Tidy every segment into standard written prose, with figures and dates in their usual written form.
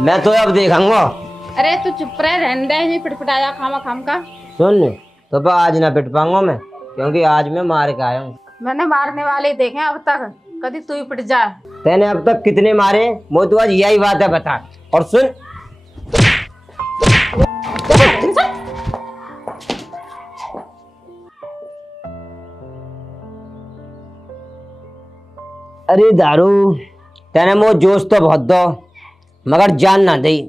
मैं तो अब देखाऊंगा। अरे तू चुप रह, रहने दे, ये पिटपिटाया खामा खाम का। सुन तो आज ना पिट पाऊंगा मैं, क्योंकि आज मैं मार के आया हूँ। मैंने मारने वाले देखे अब तक, कभी तू ही पिट जा। तेने अब तक कितने मारे, वो तो आज यही बात है बता। और सुन, अरे दारू तेने मो जोश तो बहुत दो, मगर जान ना दई।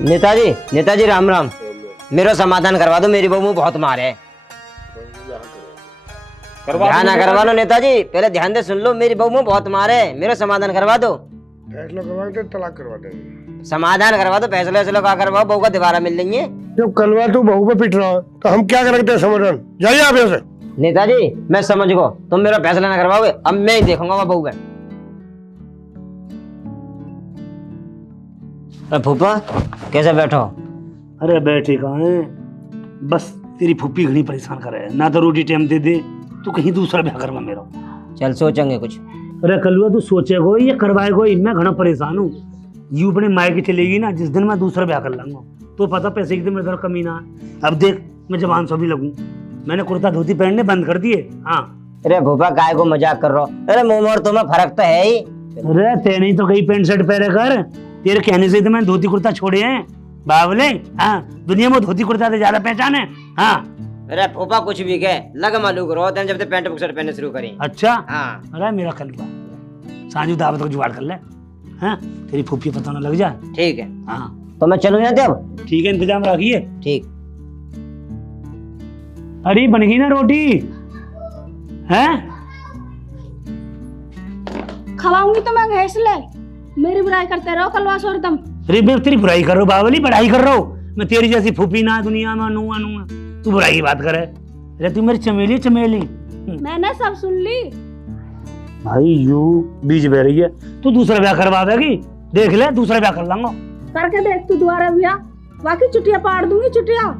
नेताजी राम राम। मेरा समाधान करवा दो, मेरी बहू बहुत मारे। ध्यान ना करवा लो नेताजी, पहले ध्यान दे सुन लो। मेरी बहू बहुत मारे, मेरा समाधान करवा दो। फैसला करवा के तलाक करवा देंगे। समाधान करवा दो, फैसला वैसला का करवाओ, बहू का दोबारा मिल लेंगे। जब कलवा तू बहू पे पिट रहा है तो हम क्या करते हैं समाधान? जाइए आप यहाँ से। नेताजी मैं समझ गो, तुम मेरा फैसला ना करवाओगे, अब मैं ही देखूंगा वह बहू का। फूफा कैसे बैठो? अरे बैठे कहाँ है, बस तेरी फूफी घनी परेशान कर रहे है। ना तो रोटी टाइम दे दे, तू कहीं दूसरा ब्याह करवा मेरा। चल सोचेंगे कुछ। अरे कलुआ तू सोचेगो ये करवाएगो, मैं घना परेशान हूँ। यू अपने मायके चलेगी ना, जिस दिन मैं दूसरा ब्याह कर लूंगा तो पता पैसे की तो मेरे तरफ कमी ना है। अब देख मैं जवान सो भी लगूं, मैंने कुर्ता धोती पहनने बंद कर दिए। हाँ अरे फूफा काय को मजाक कर रहा हो? अरे मुंह और तुम्हें फर्क तो है ही। अरे तेने तो कहीं पेंट शर्ट पहने कर, तेरे कहने से तो मैंने धोती कुर्ता छोड़े हैं बावले। हाँ दुनिया में धोती कुर्ता से ज्यादा पहचान है। हाँ अरे फूफा कुछ भी कहे, लग मालूम करो तेने जब से पैंट बुक्सर पहनने शुरू करी। अच्छा हाँ। अरे मेरा कलुआ सांझू दावत को जुगाड़ कर ले। हाँ तेरी फूफी पता ना लग जाए। ठीक है। हाँ तो मैं चलूँ यहाँ अब? ठीक है, इंतजाम रखिए। ठीक। अरे बन गई ना रोटी? हैं खवाऊंगी तो मैं घैस ले, मेरी बुराई करते रहो कलवा सोर तुम। अरे मैं तेरी बुराई कर रहा हूँ बावली, बड़ाई कर रहा हूँ। मैं तेरी जैसी फूफी ना दुनिया में अनु अनु, तू बुराई की बात करे। अरे तू मेरी चमेली चमेली। मैंने सब सुन ली। भाई यू बीच बह रही है, तू दूसरा ब्याह करवा देगी? देख ले दूसरा ब्याह कर लूंगा। करके देख तू दोबारा भैया, बाकी चुटिया पाड़ दूंगी, चुटिया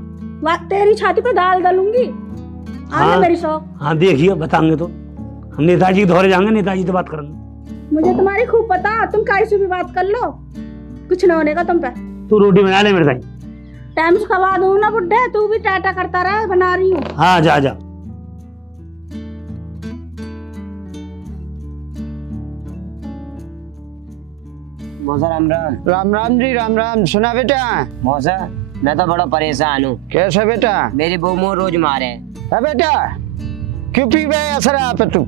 तेरी छाती पे दाल डालूंगी। हाँ, मेरी सौ। हाँ देखिए बताएंगे तो हम नेताजी के दौरे जाएंगे, नेताजी से बात करेंगे। मुझे तुम्हारी खूब पता, तुम काहे से भी बात कर लो, कुछ ना होने का तुम पे। तू रोटी बना ले मेरे भाई। टाइम से खवा दूं ना बुड्ढे, तू भी टाटा करता रहे, बना रही हूँ। हाँ जा जा। मौसा राम राम। राम राम जी राम राम। सुना बेटा? मौसा मैं तो बड़ा परेशान हूँ। कैसे बेटा? मेरी बहू मोह रोज मारे। है बेटा क्यों पी गए असर आप तू?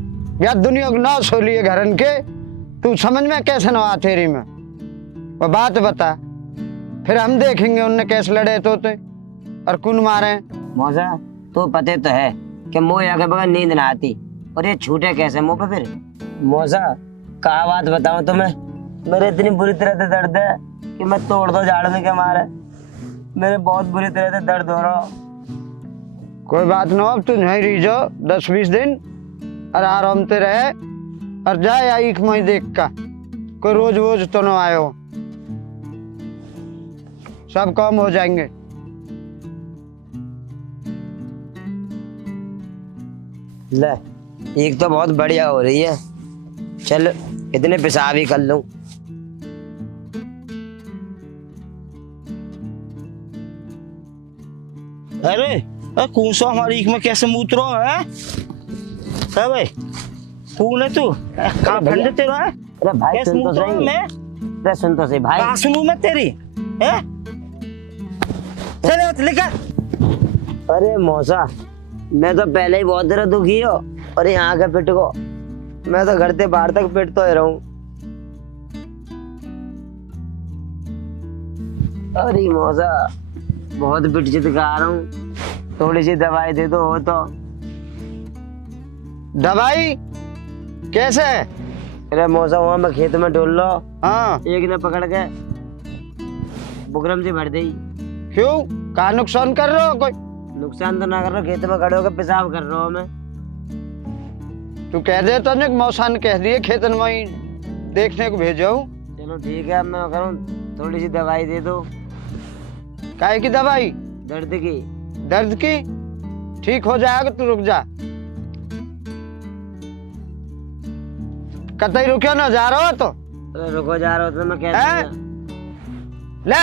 या दुनिया को ना सोलिए घरन के, तू समझ में कैसे ना आ तेरी में वो बात बता, फिर हम देखेंगे उनने कैसे लड़े तोते और कौन मारे। मौसा तो पते तो है कि मोह आगे बगैर नींद ना आती, और ये छूटे कैसे मुंह पे फिर? मौसा कहा बात बताऊं तुम्हें, मेरे इतनी बुरी तरह से दर्द है कि मैं तोड़ दो झाड़ में के मारे। मेरे बहुत बुरी तरह से दर्द हो रहा। कोई बात ना, अब तू नहीं रही जो 10-20 दिन और आराम से रहे और जाए आई मई देख का, कोई रोज रोज तो न आयो, सब काम हो जाएंगे। ले एक तो बहुत बढ़िया हो रही है, चल इतने पेशाब ही कर लूं। अरे कौन सा हमारी ईख में कैसे मूत रहा है? भाई कौन है तू? कहाँ फंड तेरा है? अरे भाई सुन तो सही। अरे सुन तो सही भाई। कहाँ सुनूं मैं तेरी? हैं? चले लेकर। अरे मौसा मैं तो पहले ही बहुत देर दुखी हो, और यहाँ के पिट को मैं तो घर से बाहर तक पिट तो रहा हूँ। अरे मौसा बहुत पिट चितका रहा हूँ, थोड़ी सी दवाई दे दो। हो तो दवाई कैसे? अरे मौसा वहाँ मैं खेत में डोल लो, हाँ एक ने पकड़ के बुकरम से भर दी। क्यों, कहा नुकसान कर रहे हो? कोई नुकसान तो ना कर रहा, खेत में खड़े होकर पेशाब कर रहा हूँ मैं। तू कह दे तो मौसा ने कह दिए खेतन में देखने को भेजो। चलो ठीक है, अब मैं करूँ, थोड़ी सी दवाई दे दो। काहे की दवाई? दर्द की। दर्द की? ठीक हो जाएगा, तू रुक जा। कतई रुकियो ना जा रहा हो तो अरे रुको जा रहा हो तो मैं हैं? कैसे ले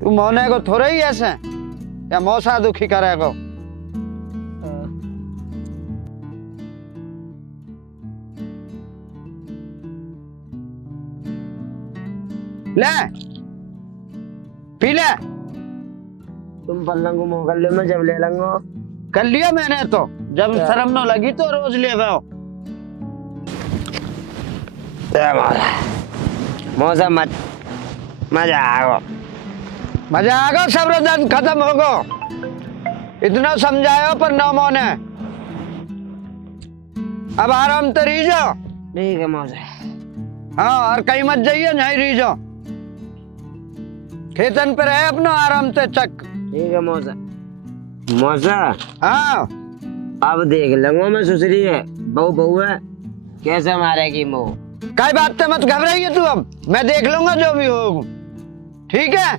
तू मोने को थोड़ा ही ऐसे या मौसा दुखी करेगो ले पी ले तुम पल्लंग को मोकल लो मैं जब ले लूंगा कर लिया मैंने तो जब शर्म न लगी तो रोज ले आओ मौसम मत मजा आएगा मजा आगा सब रदन खत्म होगो इतना समझायो पर न मोने अब आराम तो रही जाओ ठीक है मौसम हाँ और कहीं मत जाइए नहीं रही जाओ खेतन पे रहे अपना आराम से चक ठीक है मौसम मौसम हाँ अब देख लूंगा मैं सुसरी है बहू बहू है कैसे मारेगी मोह कई बात तो मत घबराइए तू अब मैं देख लूंगा जो भी हो ठीक है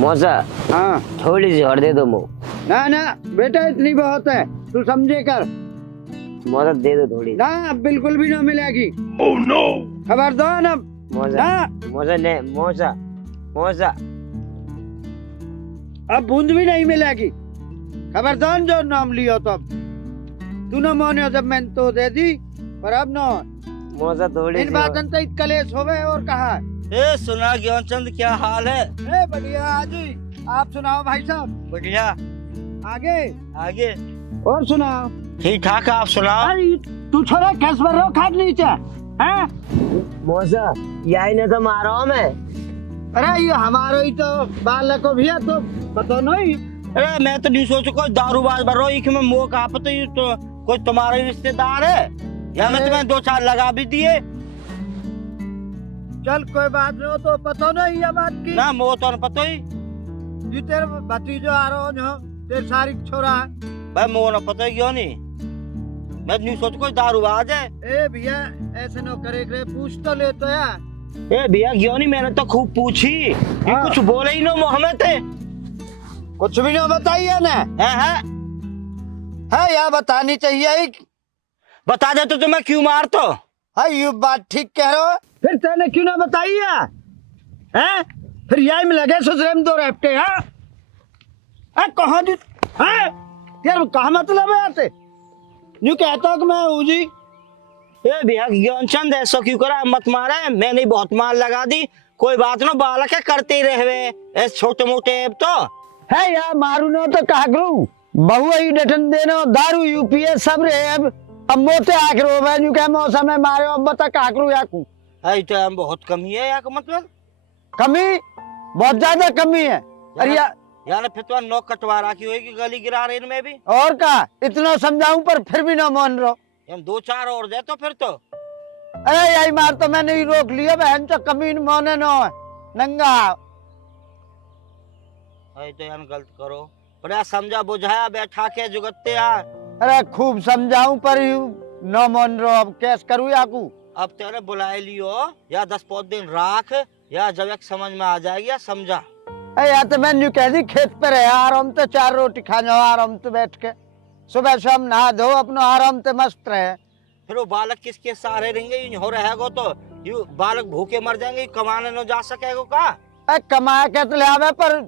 मौसा हाँ थोड़ी सी और दे दो मोह ना ना बेटा इतनी बहुत है तू समझे कर मौसा दे दो थोड़ी ना बिल्कुल भी ना मिलेगी खबरदार ना मौसा ना मौसा ने मौसा मौसा अब बूंद भी नहीं मिलेगी खबरदार जो नाम लियो तब तू ना माने जब मैंने तो दे दी पर अब ना मौसा थोड़ी इन सी बातन तो कलेश होवे और कहा ए सुना ज्ञानचंद क्या हाल है? ए बढ़िया आजी आप सुनाओ भाई साहब बढ़िया। आगे आगे और सुनाओ ठीक ठाक है, आप सुनाओ। अरे तू छोरा कैस पर रो खाट नीचे हैं मौसा यही ने तो मारा हूं मैं अरे ये हमारे ही तो बालक को भी है तो पता नहीं अरे मैं तो नहीं सोचू कोई दारूबाज भरो इक में मुंह कहा पता ही तो कोई तुम्हारे रिश्तेदार है या मैं तुम्हें 2-4 लगा भी दिए चल कोई बात नहीं हो तो पता नहीं ये बात की ना मुंह तो पता ही जी तेरे भतीजो आ रहा हो तेरे सारी छोरा है भाई मुंह ना पता ही क्यों नहीं मैं नहीं सोचू कोई दारूबाज है। ए भैया ऐसे न करे करे पूछ तो ले तो यार ए भैया क्यों नहीं मैंने तो खूब पूछी ये हाँ। कुछ बोले ही ना मोहम्मद थे कुछ भी नहीं बताइए ना है या बतानी चाहिए बता दे तो तुम्हें क्यों मार तो हाँ ये बात ठीक कह रहे हो फिर तेने क्यों ना बताई है फिर यही में लगे ससुरे में 2 रेपटे हैं कहाँ दी हैं यार कहाँ मतलब है आते यूं कहता हूँ कि मैं हूँ जी ए भैया ज्ञानचंद ऐसा क्यों करा मत मारा मैंने ही बहुत मार लगा दी कोई बात ना बालक है करते ही रहे ऐसे छोटे मोटे ऐप तो है यार मारू ना तो कहा करूँ बहु ही डटन देना दारू यूपीए सब रहे अब मोटे आकरो मैं यूं कह मौसम में मारे अब बता कहा करूँ या कू टाइम बहुत कमी है यार मतलब कमी बहुत ज्यादा कमी है अरे यार फिर तो नोक कटवारा की होगी गली गिरा रहे इनमें भी और का इतना समझाऊं पर फिर भी ना मान रहो हम 2-4 और दे तो फिर तो अरे यही मार तो मैंने ही रोक लिया बहन तो कमी मोने न नंगा तो यार गलत करो पर यार समझा बुझाया बैठा के जुगत्ते यार अरे खूब समझाऊं पर न मान रहो अब कैस करूँ याकू अब तेरे बुलाए लियो या 10-5 दिन राख या जब एक समझ में आ जाएगी या समझा अरे यार तो मैंने कह दी खेत पे रहे आराम तो 4 रोटी खा जाओ आराम तो बैठ के सुबह शाम नहा दो अपना आराम से मस्त रहे फिर वो बालक किसके सहारे रहेंगे यूं हो रहेगा तो यू बालक भूखे मर जाएंगे कमाने न जा सकेगा का अरे कमा के तो ले आवे पर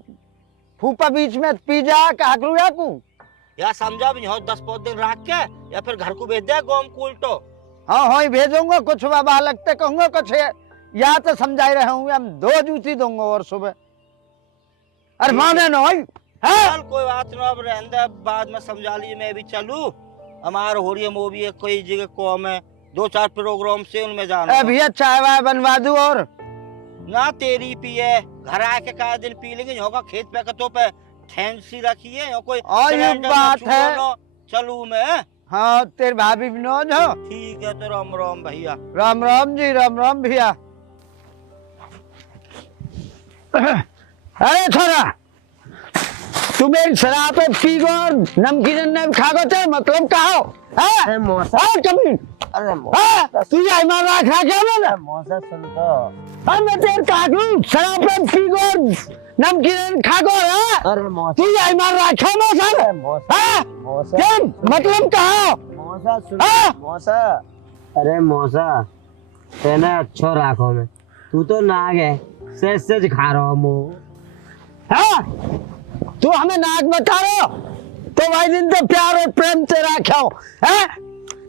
फूफा बीच में पी जा काकरू याकू या समझा भी हो 10-5 दिन रख के या फिर घर को भेज दे गोम कूल तो हाँ हाँ ही भेजूंगा कुछ बाबा लगते कहूंगा कुछ या तो समझा रहे हूँ हम 2 जूती दूंगा और सुबह अरे माने न चल कोई बात ना अब रहने दे बाद में समझा लीजिए मैं भी चलूं हमारे हो रही है वो भी एक कोई जगह कौम है 2-4 प्रोग्राम से उनमें जाना भैया चाय वाय बनवा दूं और ना तेरी पिए घर आके का दिन पी लेंगे होगा खेत पे कतो पे ठेंसी रखी है कोई ये बात है चलू मैं हाँ तेरे भाभी विनोद हो ठीक है तो राम राम भैया राम राम जी राम राम भैया अरे छोरा तू मेरी शराब पी गो और नमकीन नहीं खा गो थे मतलब कहो अरे मौसा कभी अरे मौसा तू यही मार रखा क्या मैंने मौसा सुन तो मैं तेरे काकू शराब पी गो और नमकीन खा गो अरे मौसा तू यही मार रखा मौसा मौसा मौसा मतलब कहो मौसा सुन हाँ? मौसा अरे मौसा तेने अच्छो राखो में तू तो नाग है सेज खा रहा मो। हाँ तू हमें नाक बता रहे हो तो भाई दिन तो प्यार और प्रेम से रखा हो है।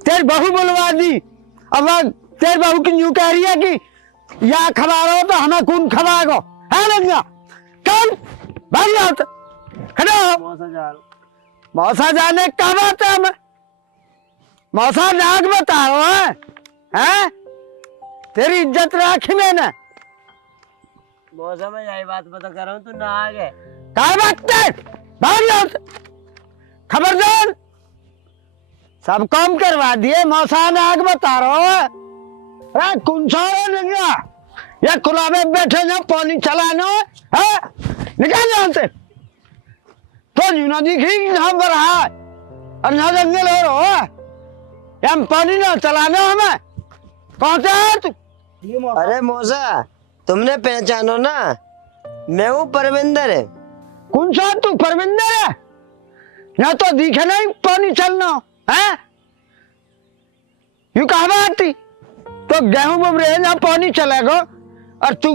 तेरी बहू बुलवा दी अब तेरी बहू की यूं कह रही है कि या खबा रहो तो हमें कौन खबागो है नंगा कौन भाग जाओ तो खड़ा हो। मौसा जाल मौसा जाने का बात है हमें मौसा नाक बता रहे हो है तेरी इज्जत राखी मैंने मौसा मैं यही बात बता कर रहा हूँ तू नाग है। क्या बात है भाग जाओ तो। खबरदार सब काम करवा दिए मौसा नाग बता रहा हो कौन सा नंगा या खुला में बैठे ना पानी चलाना है निकाल यहाँ से तो यूं ना दिखी यहाँ पर है और यहाँ जंगल हो रहा है या पानी ना चलाना हमें कौन से है तू। अरे मौसा तुमने पहचानो ना मैं हूँ परविंदर है। कौन सा तू परविंदर है यहाँ तो दिखे नहीं पानी चलना है यू कहा बात थी तो गेहूं बुबरे यहाँ पानी चलेगा और तू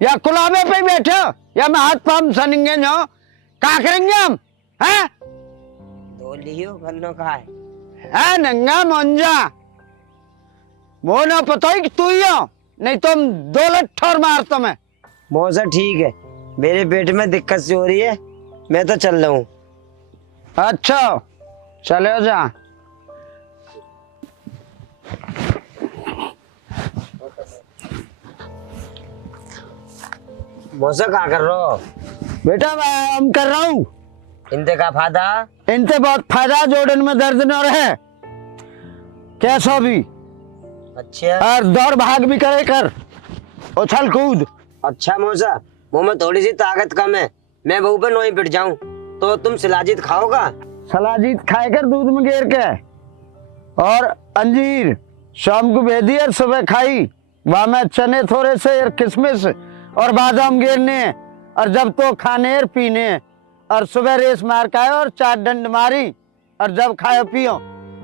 या कुलाबे पे बैठे या मैं हाथ पाम सनेंगे ना क्या करेंगे हम हैं तो लियो गन्नो का है नंगा मंजा वो ना पता ही कि तू ही हो नहीं तो हम 2 लट्ठर मारता मैं। मौसा ठीक है मेरे पेट में दिक्कत सी हो रही है मैं तो चल रहा हूँ। अच्छा चले जा। मौसा क्या कर रहे हो? बेटा मैं हम कर रहा हूँ इनसे का फायदा? इनसे बहुत फायदा जोड़न में दर्द न रहे कैसा भी अच्छा और दौड़ भाग भी करे कर उछल कूद। अच्छा मौसा मुँह में थोड़ी सी ताकत कम है मैं बहू पे नोई पिट जाऊं तो तुम शिलाजीत खाओगा? सलाजीत खाए कर दूध में गेर के और अंजीर शाम को भेदी और सुबह खाई वहां में चने थोड़े से और किशमिश और बादाम गेरने और जब तो खाने और पीने और सुबह रेस मार खाए और 4 डंड मारी और जब खाए पियो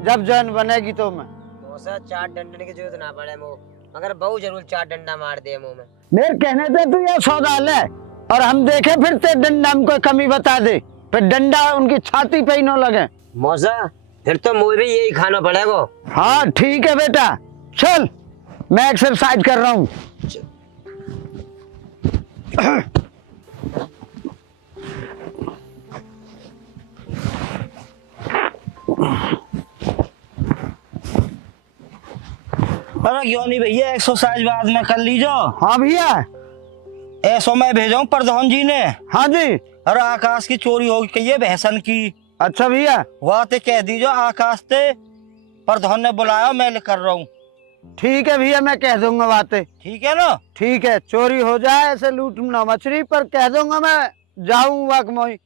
जब जन बनेगी तो मैं मौसा 4 डंडने की जरूरत ना पड़े मुँह मगर बहू जरूर 4 डंडा मार दे मुँह में। मेरे कहने से तू ये सौदा ले और हम देखे फिर ते डंडा हमको कमी बता दे फिर डंडा उनकी छाती पे ही न लगे। मौसा फिर तो मुझे भी यही खाना पड़ेगा। हाँ ठीक है बेटा चल मैं एक्सरसाइज कर रहा हूँ। अरे क्यों नहीं भैया एक्सरसाइज बाद में कर लीजो। हाँ भैया ऐसो मैं भेजा प्रधान जी ने। हाँ जी अरे आकाश की चोरी हो गई है भैंसन की। अच्छा भैया वहाँ ते कह दीजो आकाश ते प्रधान ने बुलाया मैं कर रहा हूँ। ठीक है भैया मैं कह दूंगा बातें। ठीक है ना। ठीक है चोरी हो जाए ऐसे लूट ना मछली पर कह दूंगा मैं जाऊँ वक मोई।